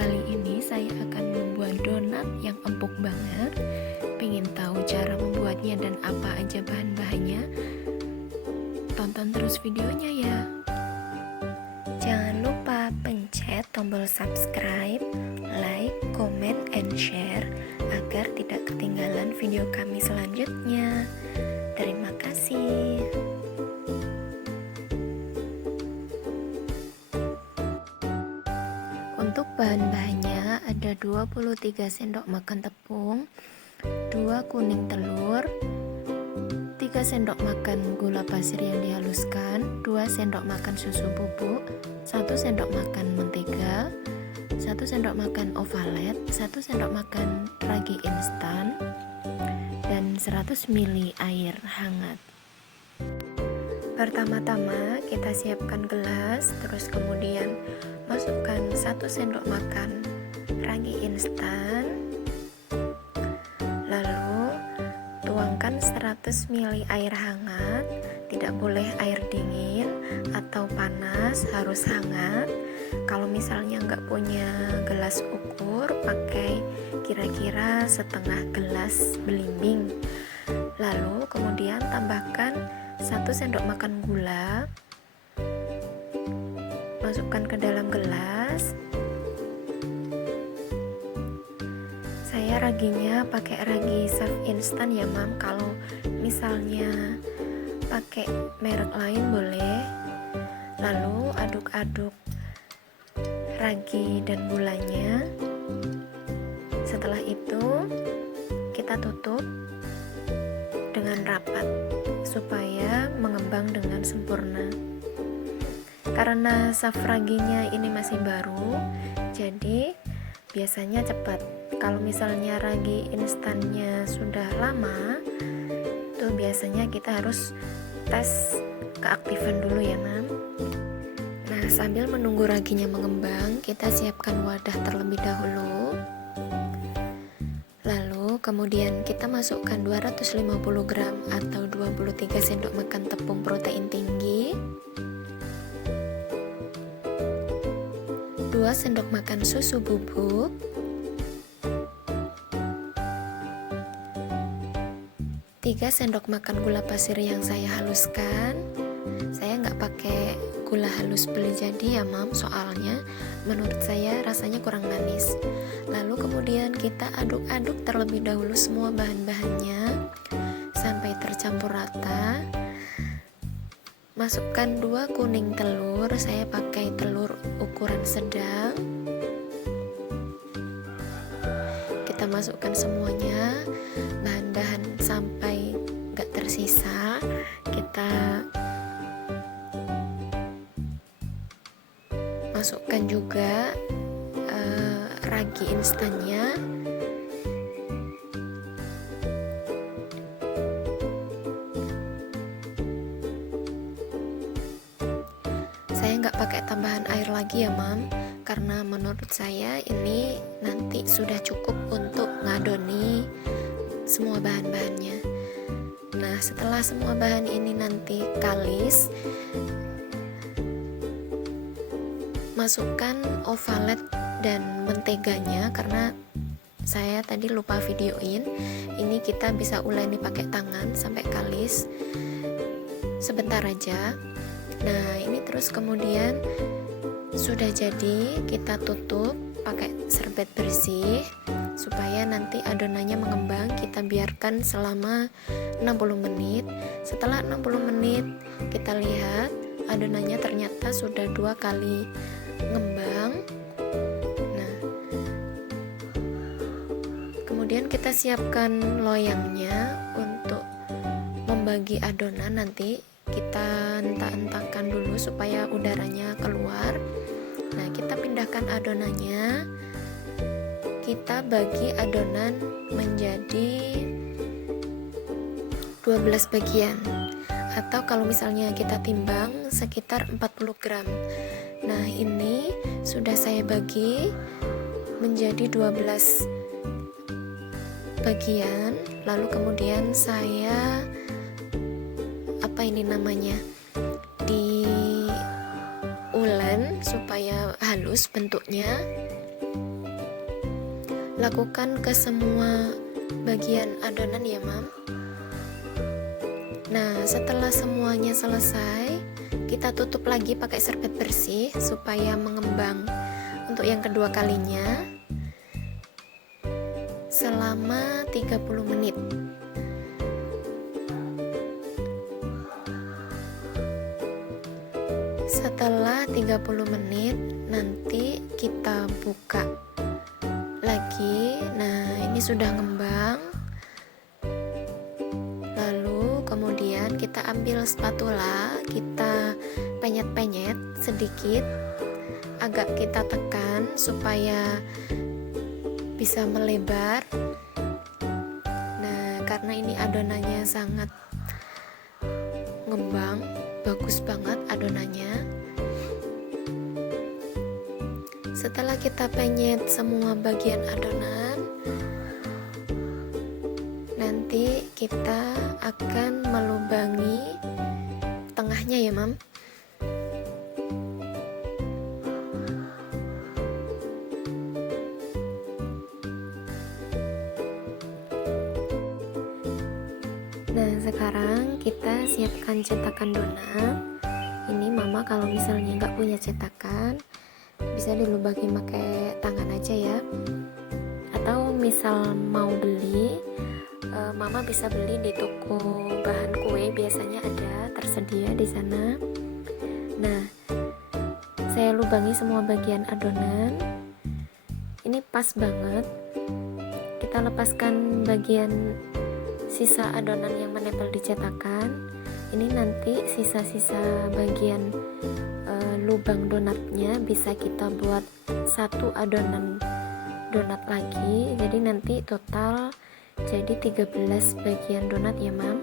Kali ini saya akan membuat donat yang empuk banget. Pengen tahu cara membuatnya dan apa aja bahan-bahannya? Tonton terus videonya ya. Jangan lupa pencet tombol subscribe, like, comment, and share agar tidak ketinggalan video kami selanjutnya. Terima kasih. Untuk bahan-bahannya ada 23 sendok makan tepung, 2 kuning telur, 3 sendok makan gula pasir yang dihaluskan, 2 sendok makan susu bubuk, 1 sendok makan mentega, 1 sendok makan ovalet, 1 sendok makan ragi instan, dan 100 ml air hangat. Pertama-tama kita siapkan gelas, terus kemudian masukkan 1 sendok makan ragi instan, lalu tuangkan 100 ml air hangat, tidak boleh air dingin atau panas, harus hangat. Kalau misalnya nggak punya gelas ukur, pakai kira-kira setengah gelas belimbing. Lalu kemudian tambahkan 1 sendok makan gula, masukkan ke dalam gelas. Saya raginya pakai ragi Saff instan ya mam. Kalau misalnya pakai merek lain boleh. Lalu aduk-aduk ragi dan gulanya. Setelah itu kita tutup dengan rapat supaya mengembang dengan sempurna. Karena Saff raginya ini masih baru, jadi biasanya cepat. Kalau misalnya ragi instannya sudah lama, tuh biasanya kita harus tes keaktifan dulu ya mam. Nah, sambil menunggu raginya mengembang, kita siapkan wadah terlebih dahulu. Lalu kemudian kita masukkan 250 gram atau 23 sendok makan tepung protein tinggi, 2 sendok makan susu bubuk, 3 sendok makan gula pasir yang saya haluskan. Saya nggak pakai gula halus beli jadi ya mam, soalnya menurut saya rasanya kurang manis. Lalu kemudian kita aduk-aduk terlebih dahulu semua bahan-bahannya sampai tercampur rata. Masukkan 2 kuning telur, saya pakai telur ukuran sedang. Kita masukkan semuanya, bahan-bahan sampai gak tersisa. Kita masukkan juga ragi instannya. Saya nggak pakai tambahan air lagi ya mam, karena menurut saya ini nanti sudah cukup untuk ngadoni semua bahan-bahannya. Nah, setelah semua bahan ini nanti kalis, masukkan ovalet dan menteganya. Karena saya tadi lupa videoin, ini kita bisa uleni pakai tangan sampai kalis sebentar aja. Nah, ini terus kemudian sudah jadi, kita tutup pakai serbet bersih supaya nanti adonannya mengembang. Kita biarkan selama 60 menit. Setelah 60 menit kita lihat adonannya ternyata sudah 2 kali ngembang. Nah, kemudian kita siapkan loyangnya untuk membagi adonan. Nanti kita entak-entakkan dulu supaya udaranya keluar. Nah, kita pindahkan adonannya, kita bagi adonan menjadi 12 bagian, atau kalau misalnya kita timbang sekitar 40 gram. Nah, ini sudah saya bagi menjadi 12 bagian. Lalu kemudian saya di ulen supaya halus bentuknya. lakukan ke semua bagian adonan ya mam. Nah, setelah semuanya selesai, kita tutup lagi pakai serbet bersih supaya mengembang untuk yang kedua kalinya selama 30 menit. Setelah 30 menit nanti kita buka lagi. Nah, ini sudah ngembang. Lalu kemudian kita ambil spatula, kita penyet-penyet sedikit, agak kita tekan supaya bisa melebar. Nah, karena ini adonannya sangat ngembang, bagus banget adonannya. Setelah kita penyet semua bagian adonan, nanti kita akan melubangi tengahnya ya mam. Nah, sekarang kita siapkan cetakan donat. Ini mama kalau misalnya nggak punya cetakan, bisa dilubangi pakai tangan aja ya. Atau misal mau beli, mama bisa beli di toko bahan kue, biasanya ada tersedia di sana. Nah, saya lubangi semua bagian adonan. Ini pas banget. Kita lepaskan bagian sisa adonan yang menempel di cetakan. Ini nanti sisa-sisa bagian lubang donatnya bisa kita buat satu adonan donat lagi. Jadi nanti total jadi 13 bagian donat ya mam.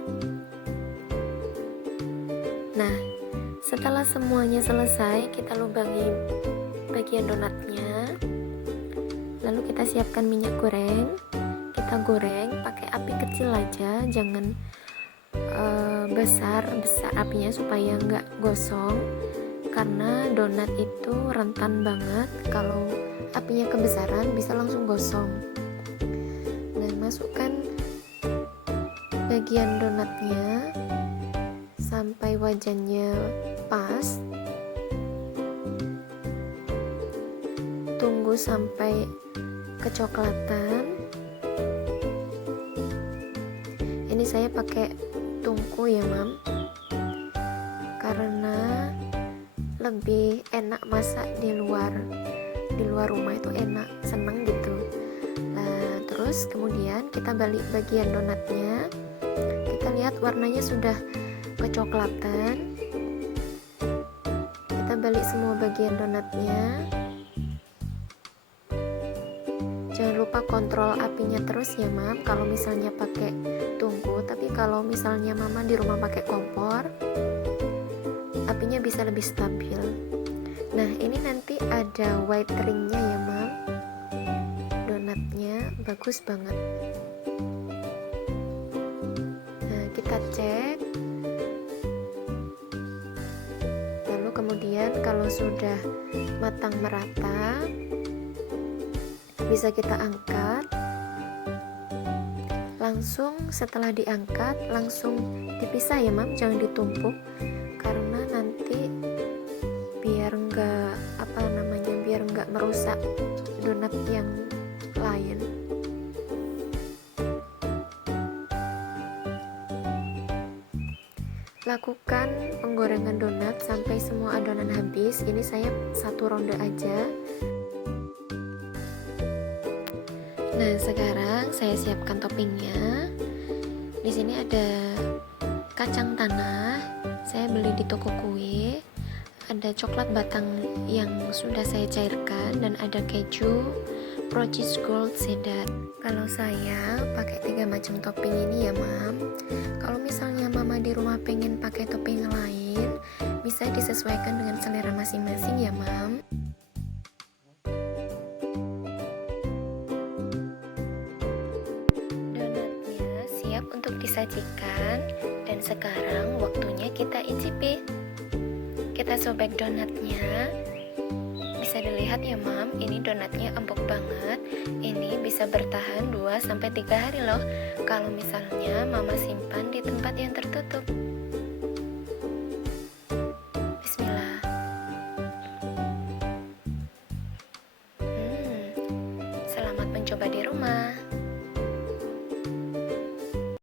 Nah, setelah semuanya selesai, kita lubangi bagian donatnya. Lalu kita siapkan minyak goreng. Kita goreng pakai api kecil aja, jangan besar apinya supaya nggak gosong, karena donat itu rentan banget, kalau apinya kebesaran bisa langsung gosong. Nah, masukkan bagian donatnya sampai wajannya pas, tunggu sampai kecoklatan. Ini saya pakai tungku ya mam, karena lebih enak masak di luar rumah, itu enak, seneng gitu. Nah, terus kemudian kita balik bagian donatnya. Kita lihat warnanya sudah kecoklatan. Kita balik semua bagian donatnya. Jangan lupa kontrol apinya terus ya mam, kalau misalnya pakai tungku. Tapi kalau misalnya mama di rumah pakai kompor, apinya bisa lebih stabil. Nah, ini nanti ada white ringnya ya mam, donatnya bagus banget. Nah, kita cek. Lalu kemudian kalau sudah matang merata, bisa kita angkat. Langsung setelah diangkat langsung dipisah ya mam, jangan ditumpuk, karena nanti biar nggak merusak donat yang lain. Lakukan penggorengan donat sampai semua adonan habis. Ini saya satu ronde aja. Nah, sekarang saya siapkan toppingnya. Di sini ada kacang tanah, saya beli di toko kue. Ada coklat batang yang sudah saya cairkan, dan ada keju Procis Gold Cheddar. Kalau saya pakai 3 macam topping ini ya mam. Kalau misalnya mama di rumah pengen pakai topping lain, bisa disesuaikan dengan selera masing-masing ya mam. Donatnya siap untuk disajikan, dan sekarang waktunya kita icipi. Kita sobek donatnya. Bisa dilihat ya mam, ini donatnya empuk banget. Ini bisa bertahan 2-3 hari loh kalau misalnya mama simpan di tempat yang tertutup. Bismillah. Selamat mencoba di rumah.